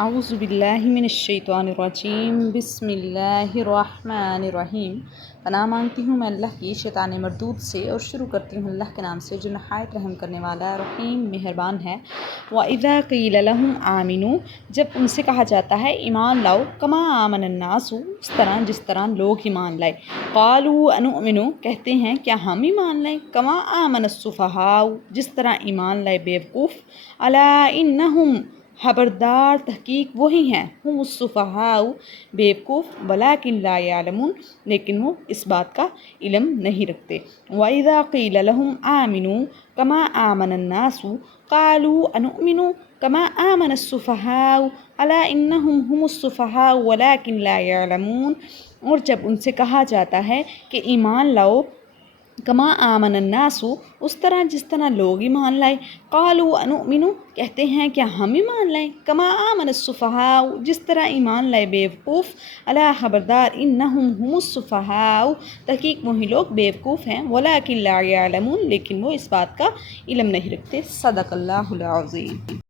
اعوذ باللہ من الشیطان الرجیم بسم اللہ الرحمن الرحیم۔ پناہ مانگتی ہوں میں اللہ کی شیطان مردود سے، اور شروع کرتی ہوں اللہ کے نام سے جو نہایت رحم کرنے والا رحیم مہربان ہے۔ وَإِذَا قِيلَ لَهُمْ آمِنُوا، جب ان سے کہا جاتا ہے ایمان لاؤ، كَمَا آمَنَ النَّاسُ، اس طرح جس طرح لوگ ایمان لائے، قَالُوا أَنُؤْمِنُ، کہتے ہیں کیا ہم ایمان لائیں، كَمَا آمَنَ السُّفَهَاءُ، جس طرح ایمان لائے بیوقوف، أَلَا إِنَّهُمْ، خبردار تحقیق وہی ہیں، ہم السفہاء بیوقوف، ولکن لا یعلمون، لیکن وہ اس بات کا علم نہیں رکھتے۔ وَإِذَا قِيلَ لَهُمْ آمِنُوا كَمَا آمَنَ النَّاسُ قَالُوا أَنُؤْمِنُ كَمَا آمَنَ السُّفَهَاءُ أَلَا إِنَّهُمْ هُمُ السُّفَهَاءُ وَلَكِنْ لَا يَعْلَمُونَ، اور جب ان سے کہا جاتا ہے کہ ایمان لاؤ، کما آمن الناس، اس طرح جس طرح لوگ ایمان لائے، قالوا انؤمن، کہتے ہیں کیا ہم ایمان لائیں، کما آمن السفہاء، جس طرح ایمان لائے بیوقوف، الا خبردار، انہم هم السفہاء، تحقیق وہی لوگ بیوقوف ہیں، ولکن لا یعلمون، لیکن وہ اس بات کا علم نہیں رکھتے۔ صدق اللہ العظیم۔